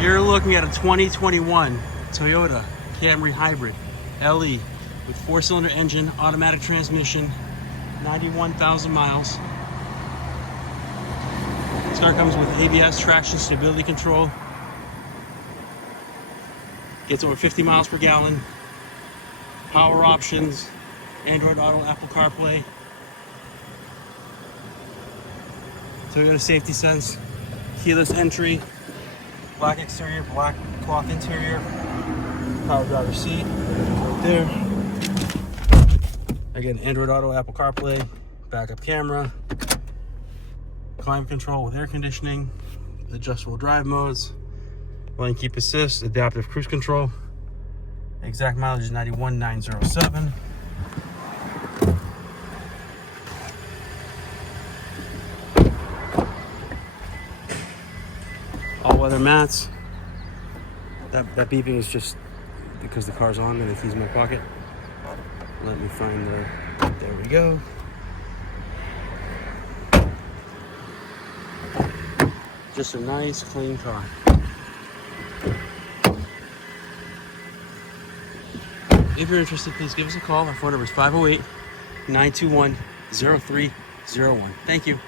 You're looking at a 2021 Toyota Camry Hybrid LE with 4-cylinder engine, automatic transmission, 91,000 miles. This car comes with ABS, traction stability control. Gets over 50 miles per gallon. Power options, Android Auto, Apple CarPlay. Toyota Safety Sense, keyless entry, black exterior, black cloth interior, power driver seat right there. Again, Android Auto, Apple CarPlay, backup camera, climate control with air conditioning, adjustable drive modes, lane keep assist, adaptive cruise control. Exact mileage is 91,907. All-weather mats. That beeping is just because the car's on and the key's in my pocket. Let me find the... There we go. Just a nice, clean car. If you're interested, please give us a call. Our phone number is 508-921-0301. Thank you.